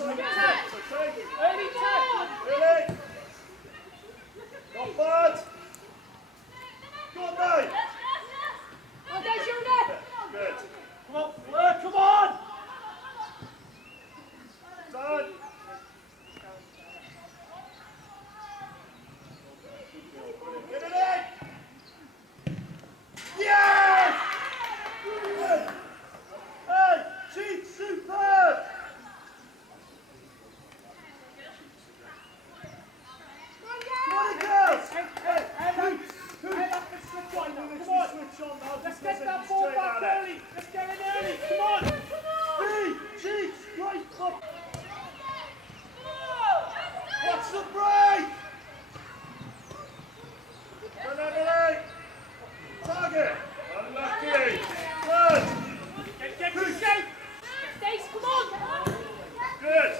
Early tap. Really? Not bad. Go on, Dave. Okay, shoulder. Good. Come on, Fleur, come on. Done. Get it in. Yes! Good. Hey, Chief, superb. Come on, girls. Hey, switch on now. Let's get that ball back early. Let's get it early. Come on. Hey, Chief, right up. What's the break? Emily. Target. Unlucky. Good. Get to shape. Stace, come on. Good.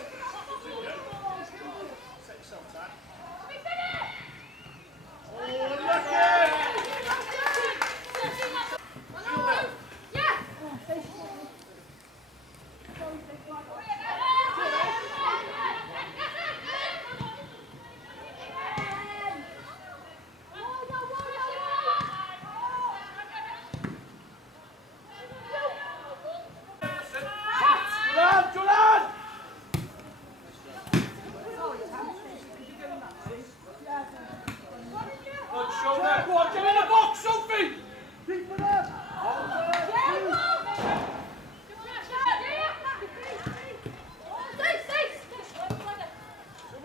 Oh, unlucky. Julian! Good shoulder. Go on, get in the box, Sophie. Keep it up.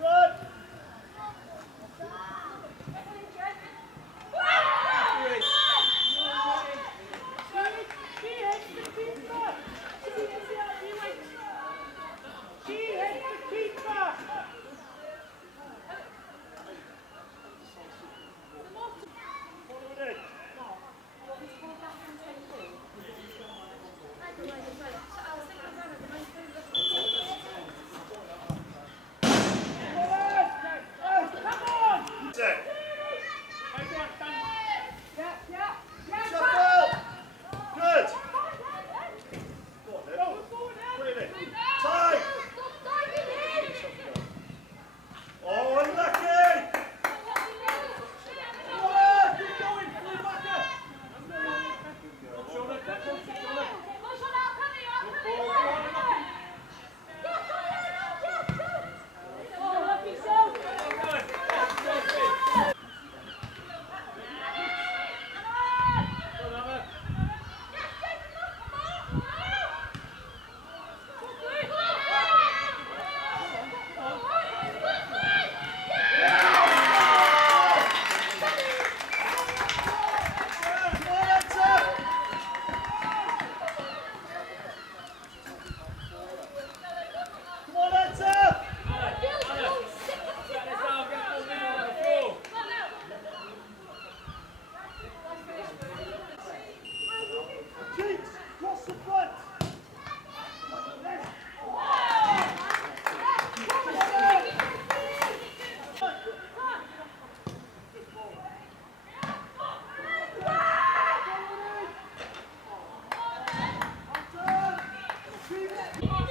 Run. Shuffle. Good. Put it in. Time. Oh, unlucky. Keep going. Come on, Etta. Cheeks, cross the front. Keep